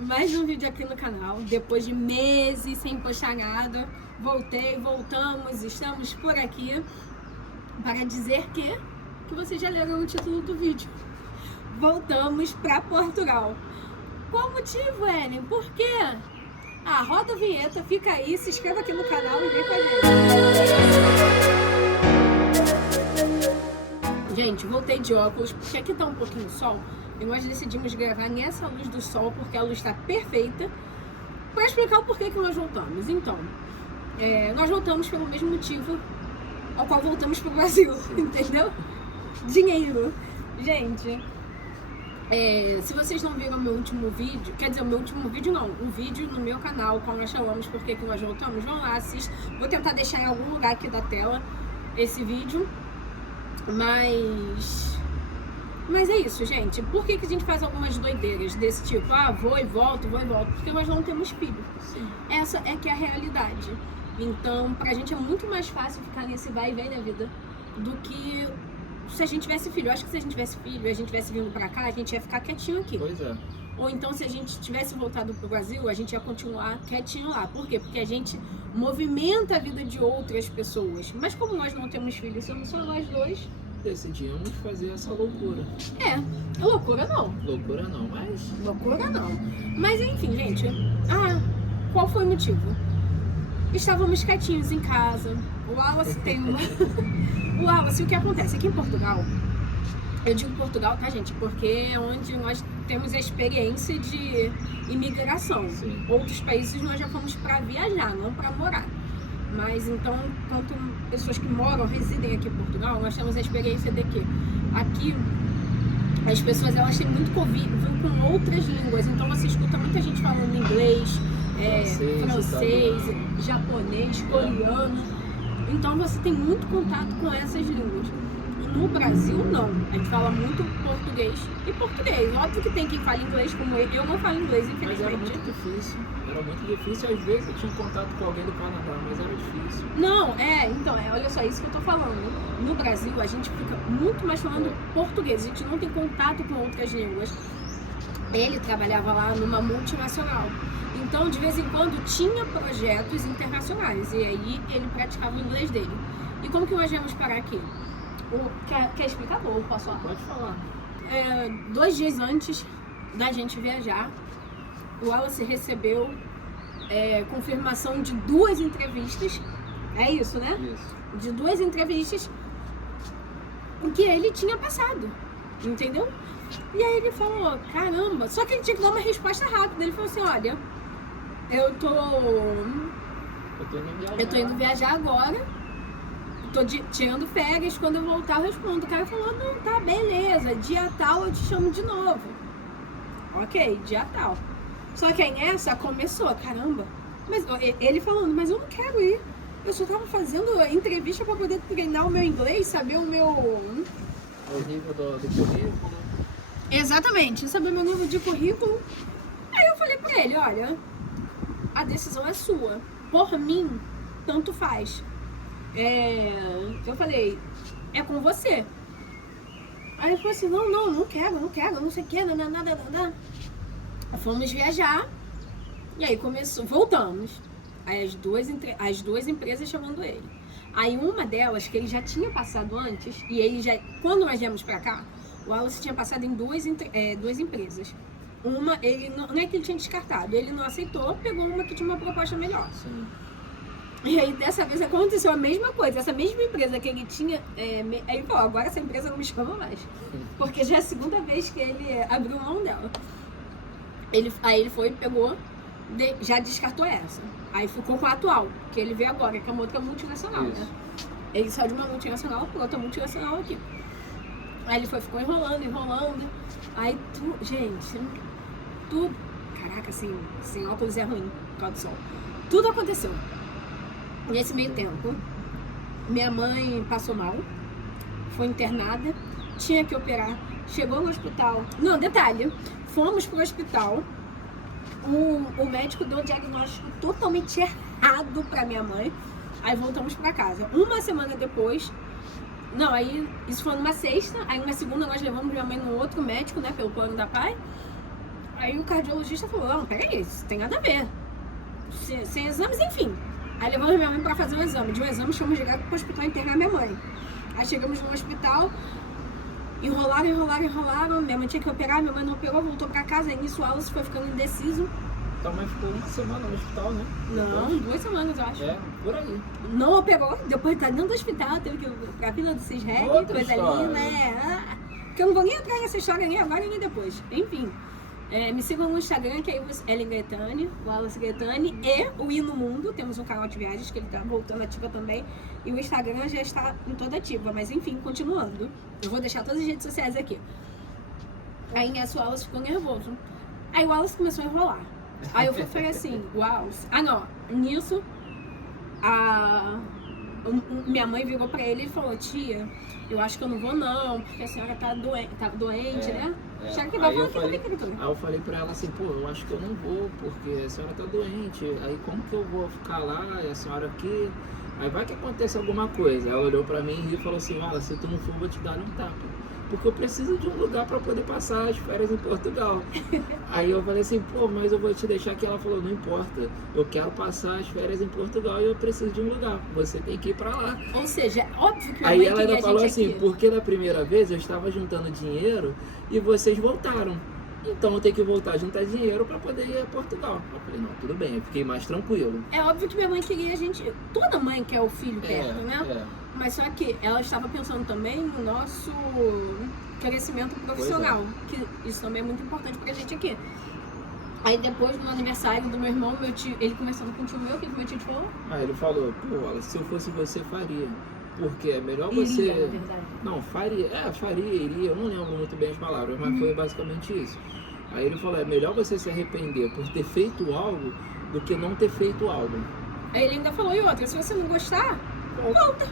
mais um vídeo aqui no canal. Depois de meses sem postar nada, voltamos, estamos por aqui para dizer que vocês já leram o título do vídeo. Voltamos para Portugal. Qual o motivo, Ellen? Por quê? Roda a vinheta, fica aí, se inscreva aqui no canal e vem com a gente. Gente, voltei de óculos, porque aqui tá um pouquinho sol, e nós decidimos gravar nessa luz do sol, porque a luz está perfeita, para explicar o porquê que nós voltamos. Então, nós voltamos pelo mesmo motivo ao qual voltamos pro Brasil, entendeu? Dinheiro. Gente, se vocês não viram o meu último vídeo, quer dizer, o meu último vídeo não, um vídeo no meu canal, qual nós chamamos Porquê que nós voltamos, vão lá, assistam. Vou tentar deixar em algum lugar aqui da tela esse vídeo, mas é isso, gente. Por que a gente faz algumas doideiras desse tipo? Vou e volto, porque nós não temos filho. Sim. Essa é que é a realidade. Então, pra gente é muito mais fácil ficar nesse vai e vem na vida do que se a gente tivesse filho. Eu acho que se a gente tivesse filho e a gente tivesse vindo pra cá, a gente ia ficar quietinho aqui. Pois é. Ou então, se a gente tivesse voltado pro Brasil, a gente ia continuar quietinho lá. Por quê? Porque a gente movimenta a vida de outras pessoas. Mas como nós não temos filhos, somos só nós dois, decidimos fazer essa loucura. Loucura não. Loucura não, mas... Loucura não. Mas enfim, gente. Qual foi o motivo? Estávamos quietinhos em casa. O Wallace tem uma... O Wallace, o que acontece? Aqui em Portugal, eu digo Portugal, tá, gente? Porque é onde nós temos a experiência de imigração. Sim. Outros países nós já fomos para viajar, não para morar. Mas então, quanto pessoas que moram, residem aqui em Portugal, nós temos a experiência de que aqui as pessoas elas têm muito convívio com outras línguas. Então você escuta muita gente falando inglês, francês, japonês, coreano. Então você tem muito contato com essas línguas. No Brasil, não. A gente fala muito português e português. Óbvio que tem quem fala inglês como eu não falo inglês, infelizmente. Mas era muito difícil. Era muito difícil. Às vezes eu tinha contato com alguém do Canadá, mas era difícil. Não, então, olha só, isso que eu tô falando. No Brasil, a gente fica muito mais falando português. A gente não tem contato com outras línguas. Ele trabalhava lá numa multinacional. Então, de vez em quando, tinha projetos internacionais. E aí, ele praticava o inglês dele. E como que nós viemos parar aqui? Quer explicar? Ou posso falar? Pode falar. 2 dias antes da gente viajar, o Wallace recebeu confirmação de 2 entrevistas. É isso, né? Isso. De 2 entrevistas que ele tinha passado. Entendeu? E aí ele falou, caramba. Só que ele tinha que dar uma resposta rápida. Ele falou assim, olha, eu tô indo viajar agora. Tô tirando férias, quando eu voltar eu respondo. O cara falou, não, tá, beleza, dia tal eu te chamo de novo. Ok, dia tal. Só que aí nessa começou, caramba. Mas ele falando, mas eu não quero ir. Eu só tava fazendo entrevista pra poder treinar o meu inglês, saber o meu... O nível do currículo. Exatamente, saber meu nível de currículo. Aí eu falei pra ele, olha, a decisão é sua. Por mim, tanto faz. Eu falei, é com você. Aí ele falou assim, não quero, não sei o que, nada. Fomos viajar. E aí voltamos. Aí as duas empresas chamando ele. Aí uma delas, que ele já tinha passado antes, e ele quando nós viemos pra cá, o Wallace tinha passado em duas empresas. Uma, ele não é que ele tinha descartado, ele não aceitou, pegou uma que tinha uma proposta melhor. Sim. E aí, dessa vez, aconteceu a mesma coisa. Essa mesma empresa que ele tinha... aí ele falou, agora essa empresa não me chama mais. Porque já é a segunda vez que ele abriu mão dela. Aí ele foi, pegou, já descartou essa. Aí ficou com a atual, que ele veio agora, que é uma outra multinacional, né? Ele saiu de uma multinacional para outra multinacional aqui. Aí ele ficou enrolando. Aí, tudo... Caraca, sem óculos é ruim, por causa do sol. Tudo aconteceu. Nesse meio tempo, minha mãe passou mal, foi internada, tinha que operar, chegou no hospital. Não, detalhe, fomos pro hospital, o médico deu um diagnóstico totalmente errado pra minha mãe, aí voltamos pra casa. Uma semana depois, aí isso foi numa sexta, aí na segunda nós levamos minha mãe no outro médico, né, pelo plano da PAI. Aí o cardiologista falou, não, peraí, isso tem nada a ver. Sem exames, enfim. Aí levamos minha mãe pra fazer um exame. De um exame, fomos direto pro hospital internar minha mãe. Aí chegamos no hospital, enrolaram. Minha mãe tinha que operar, minha mãe não operou, voltou pra casa. Aí nisso o Wallace foi ficando indeciso. Tua mãe ficou uma semana no hospital, né? Não, 2 semanas, eu acho. É, por aí. Não operou, depois tá dentro do hospital, teve que ir pra fila do Cisreg, Outra coisa história. linda. Porque eu não vou nem entrar nessa história nem agora nem depois. Enfim. Me sigam no Instagram, que aí é Ellen Gaetani, Wallace Gaetani, e o I no Mundo. Temos um canal de viagens que ele tá voltando ativa também. E o Instagram já está em toda ativa, mas enfim, continuando. Eu vou deixar todas as redes sociais aqui. Aí nessa o Wallace ficou nervoso. Aí o Wallace começou a enrolar. Aí eu falei assim, Wallace. Nisso, minha mãe virou pra ele e falou, tia, eu acho que eu não vou não, porque a senhora tá doente, né? Será que vai falar que não tem criatura? Aí eu falei pra ela assim, pô, eu acho que eu não vou, porque a senhora tá doente, aí como que eu vou ficar lá, e a senhora aqui, aí vai que acontece alguma coisa. Ela olhou pra mim e falou assim, olha, se tu não for, eu vou te dar um tapa. Porque eu preciso de um lugar pra poder passar as férias em Portugal. Aí eu falei assim, pô, mas eu vou te deixar aqui. Ela falou, não importa, eu quero passar as férias em Portugal e eu preciso de um lugar. Você tem que ir pra lá. Ou seja, óbvio que aí ela ainda falou assim, aqui. porque da primeira vez eu estava juntando dinheiro e vocês voltaram. Então eu tenho que voltar a juntar dinheiro pra poder ir a Portugal. Eu falei, não, tudo bem, eu fiquei mais tranquilo. É óbvio que minha mãe queria a gente... Toda mãe quer o filho perto, né? É. Mas só que ela estava pensando também no nosso crescimento profissional. Que isso também é muito importante pra gente aqui. Aí depois, no aniversário do meu irmão, meu tio, ele conversando com o tio meu, o que o meu tio te falou? Aí ele falou, pô, se eu fosse você, faria. Porque é melhor você... Iria, na verdade. Não, faria, iria. Eu não lembro muito bem as palavras, mas foi basicamente isso. Aí ele falou, é melhor você se arrepender por ter feito algo do que não ter feito algo. Aí ele ainda falou, e outra, se você não gostar, volta.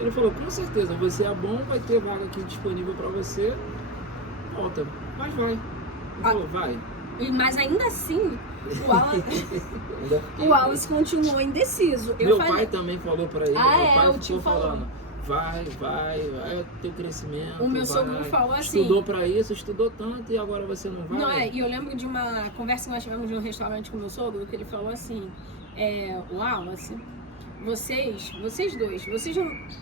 Ele falou, com certeza, você é bom, vai ter vaga aqui disponível pra você, volta, mas vai. Ele falou, vai. Mas ainda assim, o Wallace continuou indeciso. Meu pai também falou pra ele, meu pai o tio ficou falando, vai teu crescimento. O meu vai. sogro falou assim. Estudou pra isso, estudou tanto e agora você não vai. Não, e eu lembro de uma conversa que nós tivemos de um restaurante com o meu sogro, que ele falou assim, Wallace, vocês dois,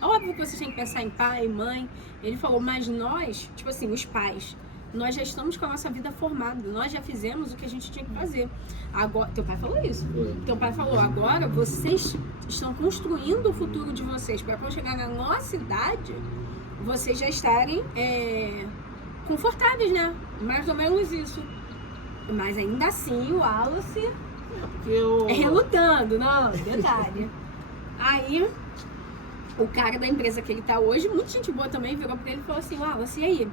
óbvio que vocês têm que pensar em pai, mãe. Ele falou, mas nós, tipo assim, os pais, nós já estamos com a nossa vida formada, nós já fizemos o que a gente tinha que fazer. Agora, teu pai falou isso. Teu pai falou, agora vocês estão construindo o futuro de vocês para quando chegar na nossa idade, vocês já estarem confortáveis, né? Mais ou menos isso. Mas ainda assim, o Wallace relutando, não, detalhe. Aí, o cara da empresa que ele tá hoje, muita gente boa também, virou pra ele e falou assim, Wallace, e aí?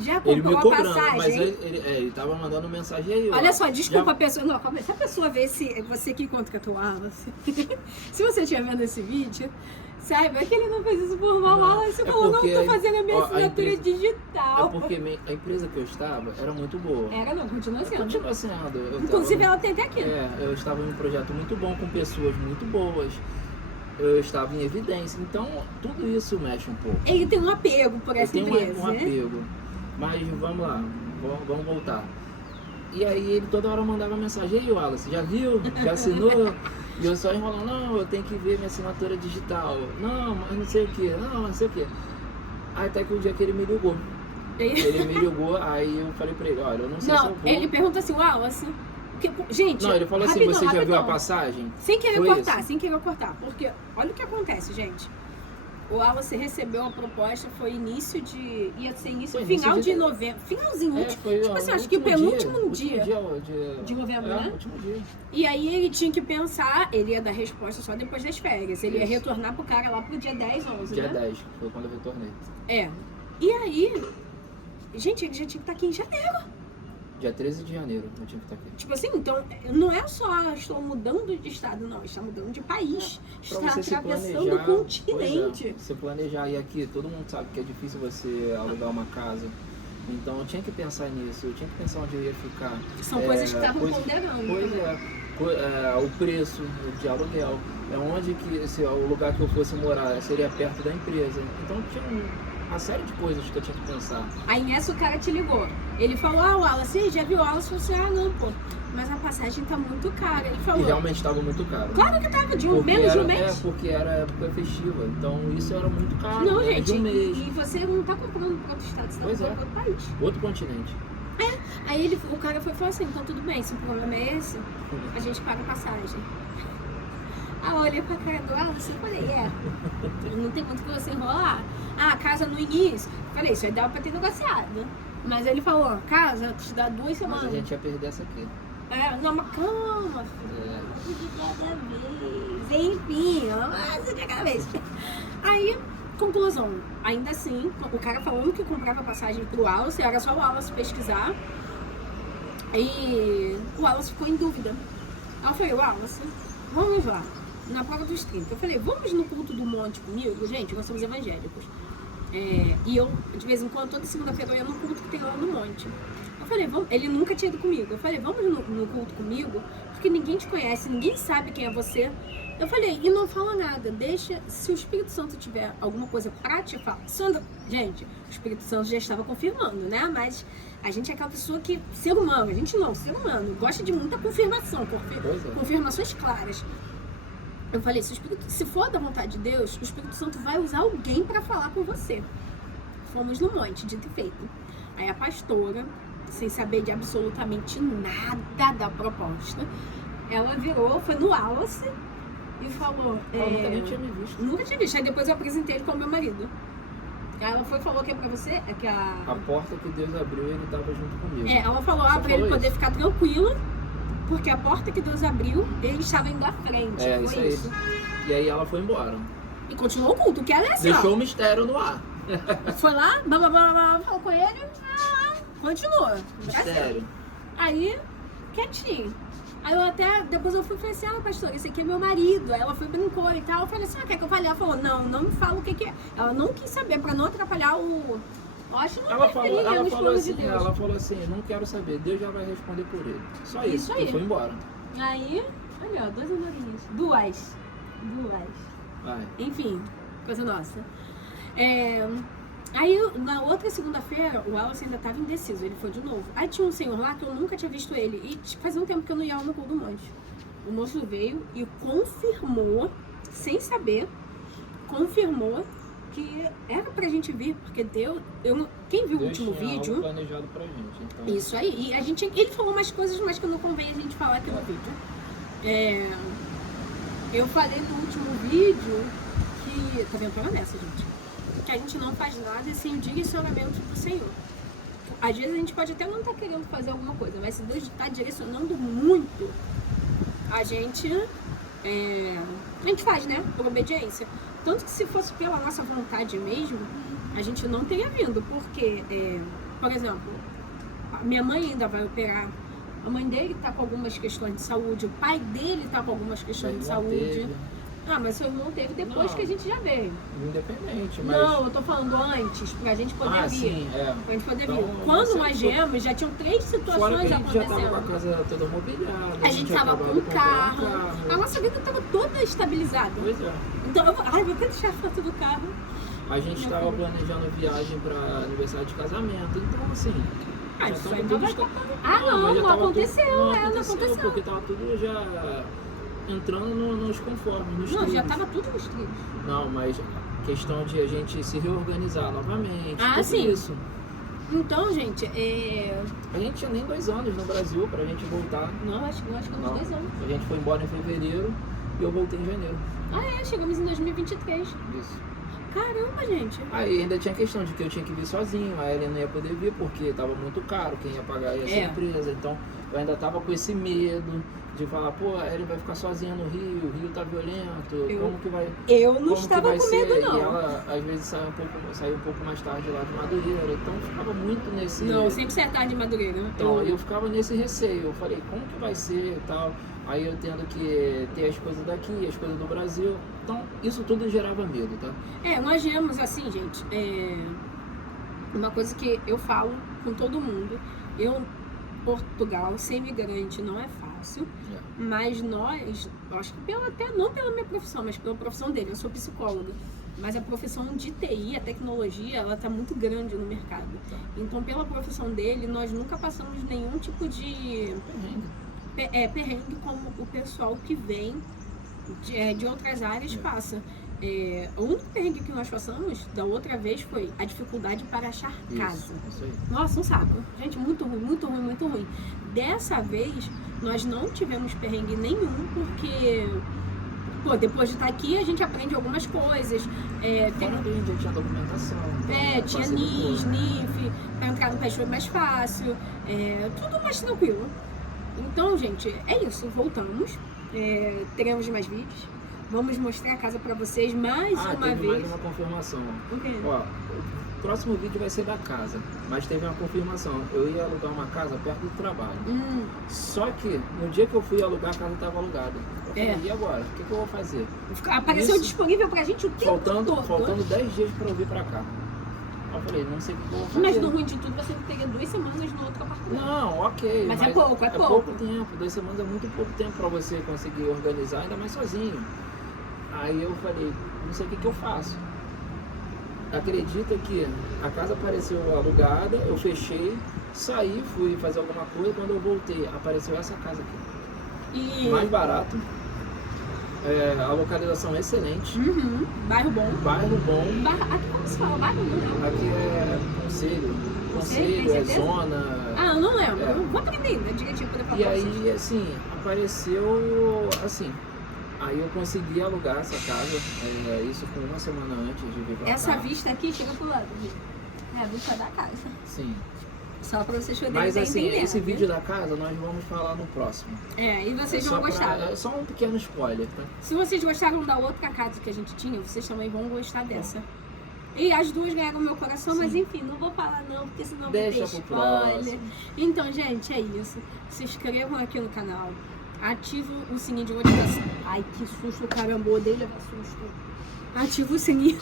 Já comprou a passagem? Mas ele tava mandando mensagem aí. Olha só, desculpa a pessoa. Não, se a pessoa vê você que contratou o Wallace, se você estiver vendo esse vídeo, saiba que ele não fez isso por mal. Wallace falou, não, tô fazendo a minha assinatura digital. É porque a empresa que eu estava era muito boa. Era não, continua sendo. Continua sendo. Inclusive ela tem até aqui. Eu estava em um projeto muito bom, com pessoas muito boas. Eu estava em evidência. Então, tudo isso mexe um pouco. Ele tem um apego por essa empresa. Um apego. Mas vamos lá, vamos voltar. E aí ele toda hora mandava mensagem, ei Wallace, já viu? Já assinou? E eu só enrolando, não, eu tenho que ver minha assinatura digital. Não, mas não sei o que, não sei o que. Aí até que um dia que ele me ligou. Ele me ligou, aí eu falei pra ele, olha, eu não sei se eu vou. Ele pergunta assim, Wallace, gente, não, ele falou assim, você já viu a passagem? Sem querer cortar, porque olha o que acontece, gente. O Wallace recebeu a proposta, foi final de novembro, finalzinho, tipo assim, acho que o penúltimo dia de novembro, né? Último dia. E aí ele tinha que pensar, ele ia dar resposta só depois das férias, ele ia retornar pro cara lá pro dia 10, 11, dia né? 10, foi quando eu retornei. E aí, gente, ele já tinha que estar aqui em janeiro. Dia 13 de janeiro eu tinha que estar aqui. Tipo assim, então, não é só estou mudando de estado, não, está mudando de país. Está atravessando o continente. Se planejar, e aqui todo mundo sabe que é difícil você alugar uma casa. Então eu tinha que pensar nisso, eu tinha que pensar onde eu ia ficar. São coisas que estavam ponderando. O preço de aluguel. É onde que, o lugar que eu fosse morar seria perto da empresa. Então tinha uma série de coisas que eu tinha que pensar. Aí nessa o cara te ligou. Ele falou, o Wallace, já viu o Wallace? Eu falei assim, não, pô, mas a passagem tá muito cara. Ele E falou, realmente estava muito caro. claro que tava, de Porque menos de um era- mês. porque era época festiva, então isso era muito caro, Não, menos gente, de um mês. e você não tá comprando para outro estado, você tá Pois é. comprando para outro país. Outro continente. Aí o cara foi e falou assim, então tudo bem, se o problema é esse, a gente paga a passagem. Aí eu olhei pra cara do Wallace e falei, não tem muito que você enrolar. Ah, casa no início. Falei, isso aí dava pra ter negociado. Mas ele falou, casa, te dá 2 Mas semanas. a gente ia perder essa aqui. Não, mas calma, filho. De cada vez. Enfim, mas de cada vez. Aí, conclusão. Ainda assim, o cara falando que comprava passagem pro Wallace, era só o Wallace pesquisar. E o Wallace ficou em dúvida. Aí eu falei, Wallace, vamos lá. Na prova dos 30. Eu falei, vamos no culto do monte comigo? Gente, nós somos evangélicos. E eu, de vez em quando, toda segunda-feira eu ia no culto que tem lá no monte. Eu falei, vamos. Ele nunca tinha ido comigo. Eu falei, vamos no culto comigo, porque ninguém te conhece, ninguém sabe quem é você. Eu falei, e não fala nada, deixa, se o Espírito Santo tiver alguma coisa pra te falar. Sandra, gente, o Espírito Santo já estava confirmando, né? Mas a gente é aquela pessoa que, ser humano, a gente não, ser humano, gosta de muita confirmação, confirmações claras. Eu falei, se for da vontade de Deus, o Espírito Santo vai usar alguém pra falar com você. Fomos no monte, dito e feito. Aí a pastora, sem saber de absolutamente nada da proposta, ela virou, foi no Wallace e falou... Ela nunca nem tinha me visto. Nunca tinha visto. Aí depois eu apresentei ele como meu marido. Aí ela foi e falou que é pra você, é que A porta que Deus abriu, ele estava junto comigo. ela falou, Você pra ele falou poder isso? ficar tranquilo, porque a porta que Deus abriu, ele estava indo à frente. É, foi isso aí. E aí ela foi embora. E continuou o culto, que ela é assim, Deixou o mistério no ar. Foi lá, falou com ele, continua. Mistério. Aí, quietinho. Aí eu até, depois eu fui e falei assim, pastor, esse aqui é meu marido. Aí ela foi, brincou e tal. Eu falei assim, quer que eu fale? Ela falou, não me fala o que é. Ela não quis saber, pra não atrapalhar o... Eu acho que não Ela interferia falou nos planos assim, de Deus. ela falou assim, não quero saber, Deus já vai responder por ele. Só isso. Isso aí. E foi embora. Aí, olha, ó, 2 andorinhas. Duas. Vai. Enfim, coisa nossa. Aí, na outra segunda-feira, o Wallace ainda estava indeciso, ele foi de novo. Aí tinha um senhor lá que eu nunca tinha visto ele, e fazia um tempo que eu não ia lá no Culto do Monte. O moço veio e confirmou, sem saber, que era pra gente vir, porque Deus... Quem viu o Deus último tinha algo vídeo... planejado pra gente. Então... Isso aí, e ele falou umas coisas, mas que não convém a gente falar aqui no vídeo. Eu falei do último vídeo que... Tá vendo? Tava nessa, gente. Que a gente não faz nada sem o direcionamento do Senhor. Às vezes a gente pode até não estar querendo fazer alguma coisa, mas se Deus está direcionando muito, a gente faz, né? Por obediência. Tanto que se fosse pela nossa vontade mesmo, a gente não teria vindo, porque, por exemplo, a minha mãe ainda vai operar, a mãe dele está com algumas questões de saúde, o pai dele está com algumas questões de saúde. Teve. Mas seu irmão teve depois Não. que a gente já veio. Independente, mas... Não, eu tô falando antes, pra gente poder vir. Sim, Pra gente poder Então, vir. Quando você- nós viemos, já tinham 3 Fora que situações a gente já tava com a acontecendo. casa toda mobiliada. A gente tava com o carro. A nossa vida tava toda estabilizada. Pois é. Então, vou até deixar a foto do carro. A gente Meu estava filho. planejando viagem para aniversário de casamento, então assim. já Isso tava aí tudo não esta- mas já não tava aconteceu, tudo, não aconteceu. Porque tava tudo já entrando nos conformes, nos Não, já trilhos. tava tudo nos trilhos. Não, mas questão de a gente se reorganizar novamente, tudo Sim. isso. Então, gente, A gente tinha nem 2 anos no Brasil pra gente voltar. Não, acho que uns Não. 2 anos. A gente foi embora em fevereiro e eu voltei em janeiro. Chegamos em 2023. Isso. Caramba, gente. Aí ainda tinha questão de que eu tinha que vir sozinho, a Ellen não ia poder vir porque tava muito caro, quem ia pagar ia ser a empresa. Então eu ainda tava com esse medo de falar, pô, a Ellen vai ficar sozinha no Rio, o Rio tá violento, como que vai... Eu não como que estava vai com ser? medo, não. E ela às vezes saía um pouco mais tarde lá de Madureira, então ficava muito nesse... Não, sempre sai tarde de Madureira. Então eu ficava nesse receio, eu falei, como que vai ser e tal, aí eu tendo que ter as coisas daqui, as coisas do Brasil, então isso tudo gerava medo, tá? Nós viemos assim, gente, uma coisa que eu falo com todo mundo, Portugal, ser imigrante não é fácil, mas nós, eu acho que até não pela minha profissão, mas pela profissão dele, eu sou psicóloga, mas a profissão de TI, a tecnologia, ela tá muito grande no mercado. Então, pela profissão dele, nós nunca passamos nenhum tipo de perrengue como o pessoal que vem de outras áreas passa. O único perrengue que nós passamos da outra vez foi a dificuldade para achar casa. Isso aí. Nossa, um saco. Gente, muito ruim, muito ruim, muito ruim. Dessa vez, nós não tivemos perrengue nenhum, porque, pô, depois de estar aqui, a gente aprende algumas coisas. Fora que a gente tinha documentação. Tinha NIS, NIF, para entrar no país foi mais fácil, tudo mais tranquilo. Então, gente, é isso. Voltamos. Teremos mais vídeos. Vamos mostrar a casa pra vocês mais uma teve vez. Mais uma confirmação. O quê? Ó, o próximo vídeo vai ser da casa, mas teve uma confirmação. Eu ia alugar uma casa perto do trabalho. Só que no dia que eu fui alugar, a casa estava alugada. Eu falei, e agora? O que eu vou fazer? Apareceu disponível pra gente o tempo todo. Faltando 10 dias pra eu vir pra cá. Eu falei, não sei o que eu vou fazer. Mas no ruim de tudo, você teria 2 semanas no outro apartamento. Não, ok. Mas é pouco. É pouco tempo. 2 semanas é muito pouco tempo pra você conseguir organizar, ainda mais sozinho. Aí eu falei, não sei o que eu faço. Acredita que a casa apareceu alugada, eu fechei, saí, fui fazer alguma coisa, quando eu voltei, apareceu essa casa aqui. Mais barato, a localização excelente. Bairro bom. Aqui como se fala? Bairro não. Aqui é Conselho, é zona. Eu não lembro. Eu vou aprender, né? Direitinho pra falar. E aí, assim, apareceu assim. Aí eu consegui alugar essa casa, isso com 1 semana antes de vir pra cá. Essa vista aqui chega pro lado, a vista da casa. Sim. Só pra vocês poderem Mas assim, entender, esse vídeo da casa nós vamos falar no próximo. E vocês vão gostar. É só um pequeno spoiler, tá? Se vocês gostaram da outra casa que a gente tinha, vocês também vão gostar dessa. E as duas ganharam meu coração, mas enfim, não vou falar não, porque senão vai ter spoiler. Então, gente, é isso. Se inscrevam aqui no canal. Ativa o sininho de notificação. Ai, que susto, caramba, odeio levar susto. Ativa o sininho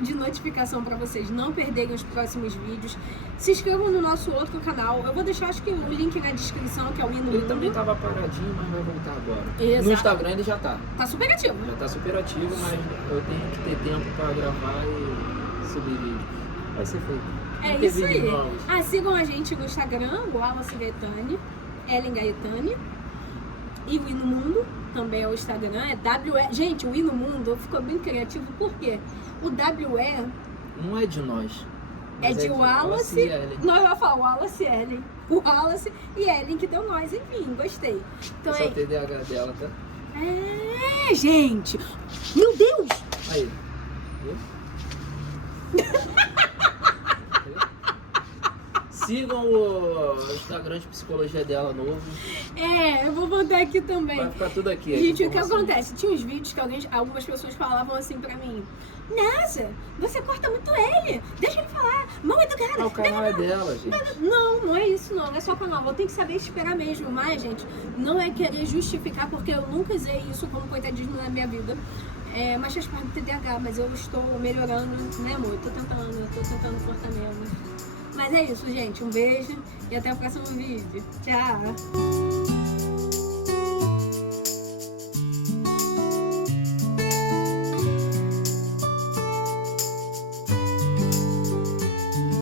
de notificação para vocês não perderem os próximos vídeos. Se inscrevam no nosso outro canal. Eu vou deixar, acho que o link na descrição, que é o Hino Mundo. Ele também tava paradinho, mas vai voltar agora. Exato. No Instagram ele já tá. Tá super ativo. Já tá super ativo, mas eu tenho que ter tempo para gravar e subir vídeo. Vai ser feito. É isso aí. Sigam a gente no Instagram, o Wallace Gaetani, Ellen Gaetani. E o Hino Mundo também é o Instagram, é WE. Gente, o Hino Mundo ficou bem criativo, por quê? O WE não é de nós. É de Wallace e Ellen. Nós vamos falar Wallace e Ellen. O Wallace e Ellen que deu nós, enfim, gostei. Então esse é o TDAH dela, tá? Gente! Meu Deus! Aí. Viu? Sigam o Instagram de psicologia dela novo. Eu vou botar aqui também. Vai ficar tudo aqui. Gente, o que acontece? Tinha uns vídeos que algumas pessoas falavam assim pra mim: Nossa, você corta muito ele. Deixa ele falar. Mal educado. O canal é dela, gente. Não é isso não. É só canal. Eu tenho que saber esperar mesmo. Mas, gente, não é querer justificar, porque eu nunca usei isso como coitadismo na minha vida. Mas faz parte do TDAH, mas eu estou melhorando, né, amor? Tô tentando cortar menos. Mas é isso, gente. Um beijo e até o próximo vídeo. Tchau!